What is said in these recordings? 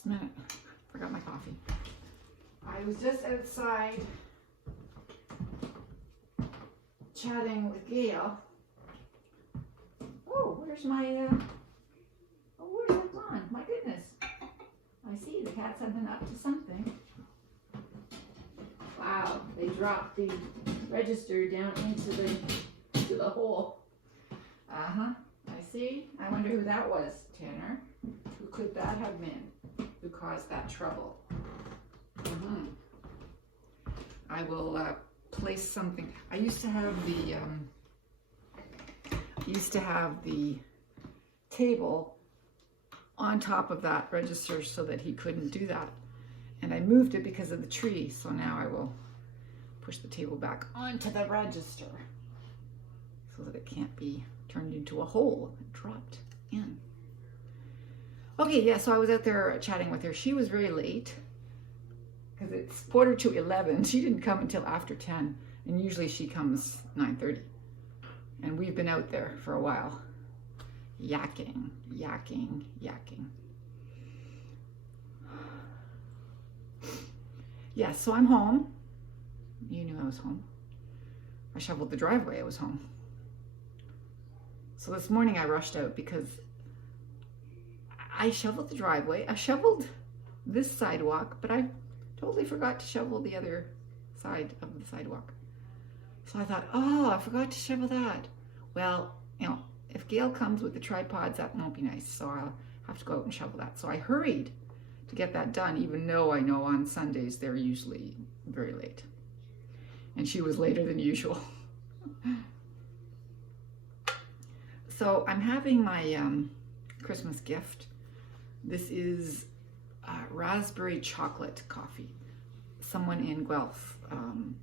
Just a minute. Forgot my coffee. I was just outside chatting with Gail. Oh, where's my, where's that gone? My goodness. I see the cat's been up to something. Wow, they dropped the register down into the hole. Uh-huh, I see. I wonder who that was, Tanner. Who could that have been? Who caused that trouble? I will place something. I used to have the table on top of that register so that he couldn't do that. And I moved it because of the tree. So now I will push the table back onto the register so that it can't be turned into a hole and dropped in. Okay, yeah, so I was out there chatting with her. She was very late because it's 11:15. She didn't come until after 10, and usually she comes 9:30. And we've been out there for a while, yakking. Yeah, so I'm home. You knew I was home. I shoveled the driveway, I was home. So this morning I rushed out because I shoveled the driveway. I shoveled this sidewalk, but I totally forgot to shovel the other side of the sidewalk. So I thought, oh, I forgot to shovel that. Well, you know, if Gail comes with the tripods, that won't be nice. So I'll have to go out and shovel that. So I hurried to get that done, even though I know on Sundays they're usually very late. And she was later than usual. So I'm having my Christmas gift. This is raspberry chocolate coffee. Someone in Guelph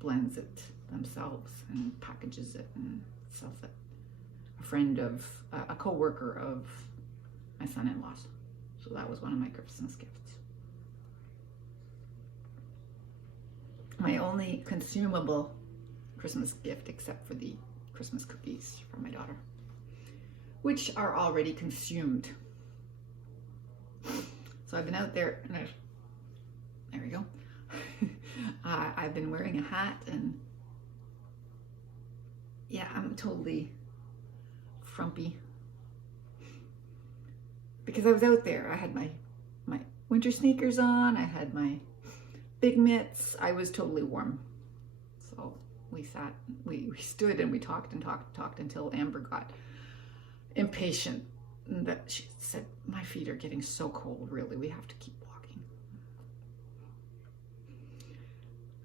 blends it themselves and packages it and sells it. A co-worker of my son-in-law's. So that was one of my Christmas gifts. My only consumable Christmas gift, except for the Christmas cookies from my daughter, which are already consumed. So I've been out there, and there we go. I've been wearing a hat, and yeah, I'm totally frumpy because I was out there. I had my winter sneakers on. I had my big mitts. I was totally warm. So we stood and we talked until Amber got impatient. That she said, my feet are getting so cold, really, we have to keep walking.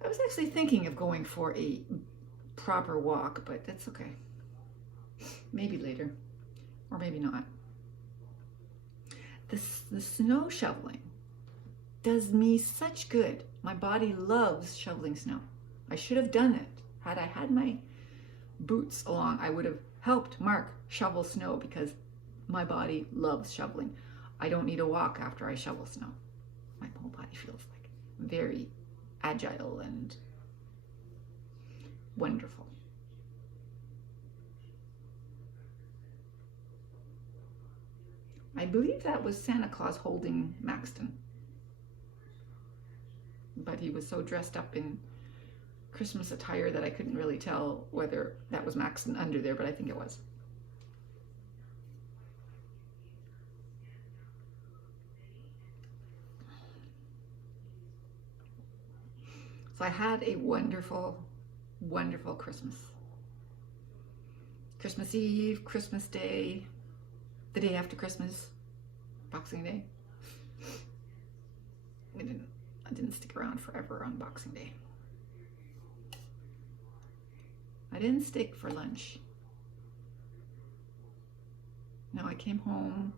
I was actually thinking of going for a proper walk, but that's okay. Maybe later, or maybe not. The snow shoveling does me such good. My body loves shoveling snow. I should have done it. Had I had my boots along, I would have helped Mark shovel snow because my body loves shoveling. I don't need a walk after I shovel snow. My whole body feels like very agile and wonderful. I believe that was Santa Claus holding Maxton. But he was so dressed up in Christmas attire that I couldn't really tell whether that was Maxton under there, but I think it was. So I had a wonderful, wonderful Christmas. Christmas Eve, Christmas Day, the day after Christmas, Boxing Day. I didn't stick around forever on Boxing Day. I didn't stick for lunch. No, I came home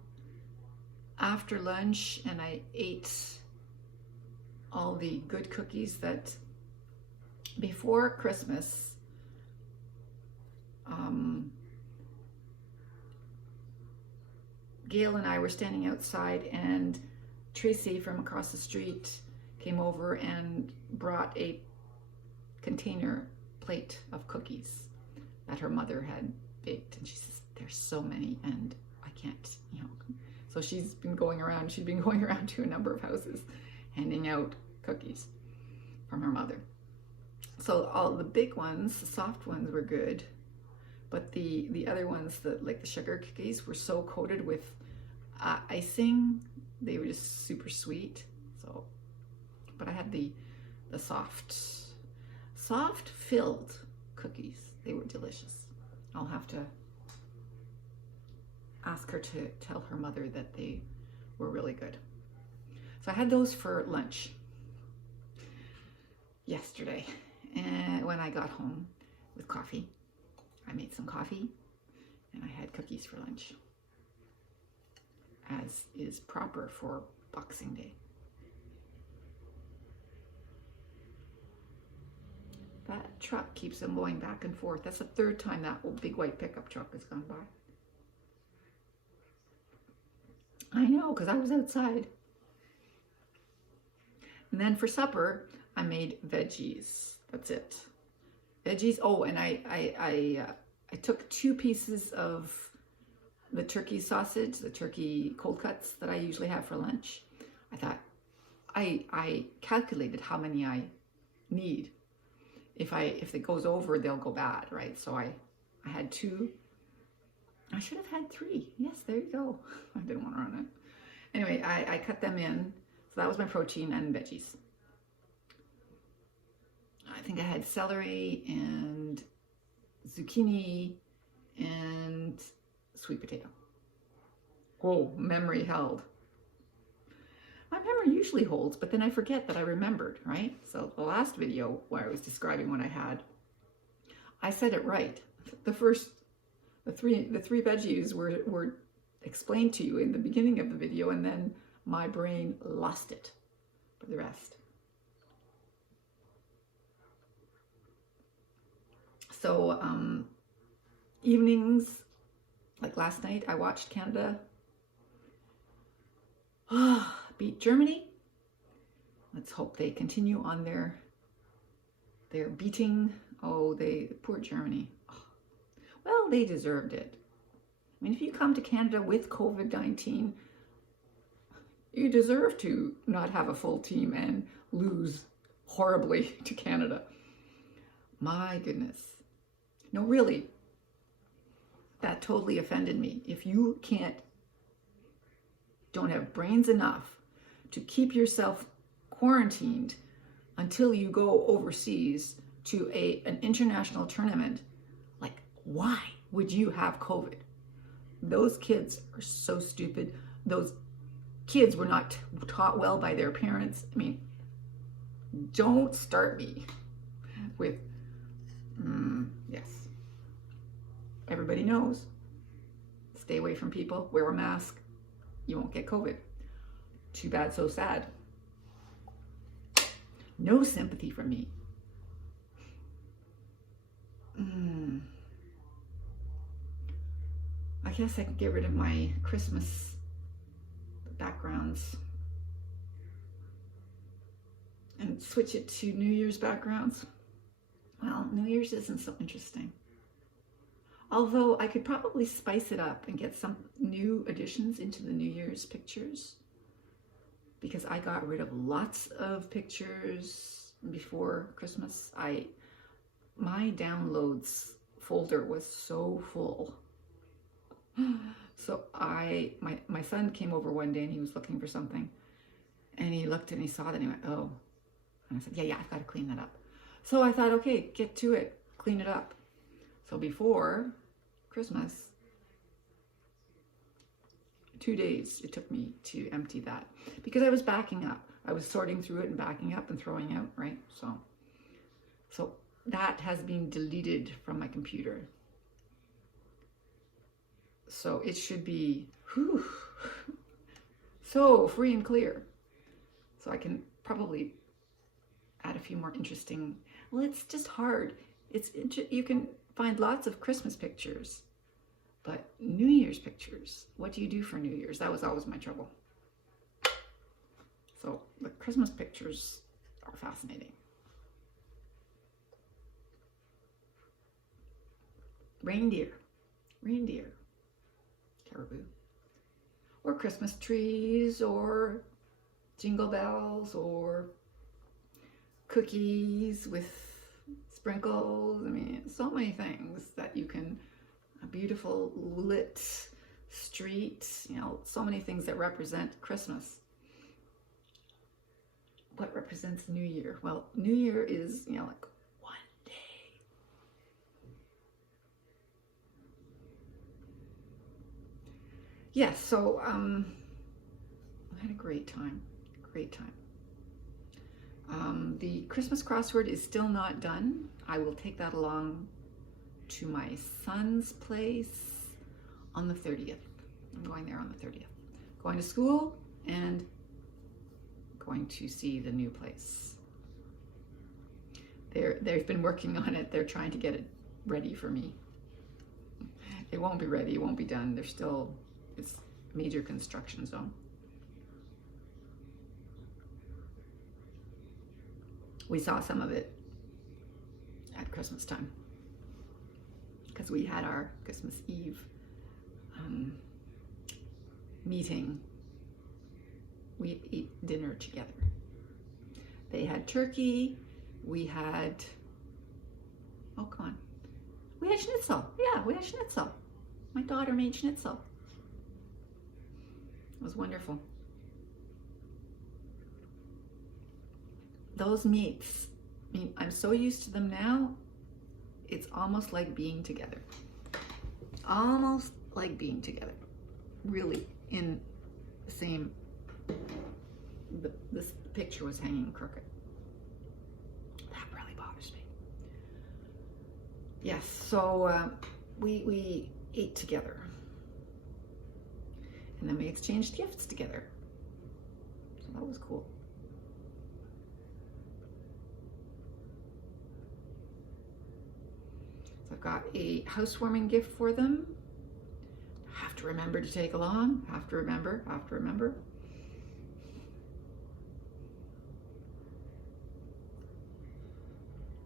after lunch and I ate all the good cookies that before Christmas, Gail and I were standing outside and Tracy from across the street came over and brought a container plate of cookies that her mother had baked. And she says, there's so many and I can't, So she's been going around to a number of houses handing out cookies from her mother. So all the big ones, the soft ones were good, but the other ones, like the sugar cookies, were so coated with icing, they were just super sweet. So, but I had the soft filled cookies. They were delicious. I'll have to ask her to tell her mother that they were really good. So I had those for lunch yesterday. And when I got home with coffee, I made some coffee and I had cookies for lunch, as is proper for Boxing Day. That truck keeps them going back and forth. That's the third time that big white pickup truck has gone by. I know, because I was outside. And then for supper, I made veggies. That's it. Veggies. Oh, and I took 2 pieces of the turkey sausage, the turkey cold cuts that I usually have for lunch. I thought, I calculated how many I need. If it goes over, they'll go bad, right? So I had 2. I should have had 3. Yes, there you go. I didn't want to run it. Anyway, I cut them in. So that was my protein and veggies. I think I had celery and zucchini and sweet potato. Oh, memory held. My memory usually holds, but then I forget that I remembered, right? So the last video where I was describing what I had, I said it right. The three veggies were explained to you in the beginning of the video, and then my brain lost it for the rest. So evenings, like last night, I watched Canada beat Germany. Let's hope they continue on their beating. Oh, poor Germany. Oh, well, they deserved it. I mean, if you come to Canada with COVID-19, you deserve to not have a full team and lose horribly to Canada. My goodness. No, really, that totally offended me. If you don't have brains enough to keep yourself quarantined until you go overseas to an international tournament, like, why would you have COVID? Those kids are so stupid. Those kids were not taught well by their parents. I mean, don't start me with, yes. Everybody knows. Stay away from people, wear a mask, you won't get COVID. Too bad, so sad. No sympathy from me. I guess I could get rid of my Christmas backgrounds and switch it to New Year's backgrounds. Well, New Year's isn't so interesting. Although I could probably spice it up and get some new additions into the New Year's pictures, because I got rid of lots of pictures before Christmas. My downloads folder was so full. So my son came over one day and he was looking for something, and he looked and he saw that and he went, oh. And I said, yeah, I've got to clean that up. So I thought, okay, get to it, clean it up. So before Christmas, 2 days it took me to empty that, because I was backing up. I was sorting through it and backing up and throwing out, right? So that has been deleted from my computer. So it should be so free and clear. So I can probably add a few more interesting, well, it's just hard. You can find lots of Christmas pictures, but New Year's pictures, what do you do for New Year's? That was always my trouble. So the Christmas pictures are fascinating. Reindeer, caribou. or Christmas trees, or jingle bells, or cookies with sprinkles. I mean, so many things that you can, a beautiful lit street, you know, so many things that represent Christmas. What represents New Year? Well, New Year is, you know, like one day. Yes, so I had a great time, great time. The Christmas crossword is still not done. I will take that along to my son's place on the 30th. I'm going there on the 30th. Going to school and going to see the new place. They've been working on it. They're trying to get it ready for me. It won't be ready. It won't be done. It's major construction zone. We saw some of it at Christmas time because we had our Christmas Eve meeting. We ate dinner together. They had turkey. We had, oh, come on. We had schnitzel. Yeah, we had schnitzel. My daughter made schnitzel. It was wonderful. Those meats, I mean, I'm so used to them now, it's almost like being together. Almost like being together. Really, in the same, this picture was hanging crooked. That really bothers me. Yes, so we ate together. And then we exchanged gifts together. So that was cool. So I've got a housewarming gift for them. Have to remember to take along. Have to remember.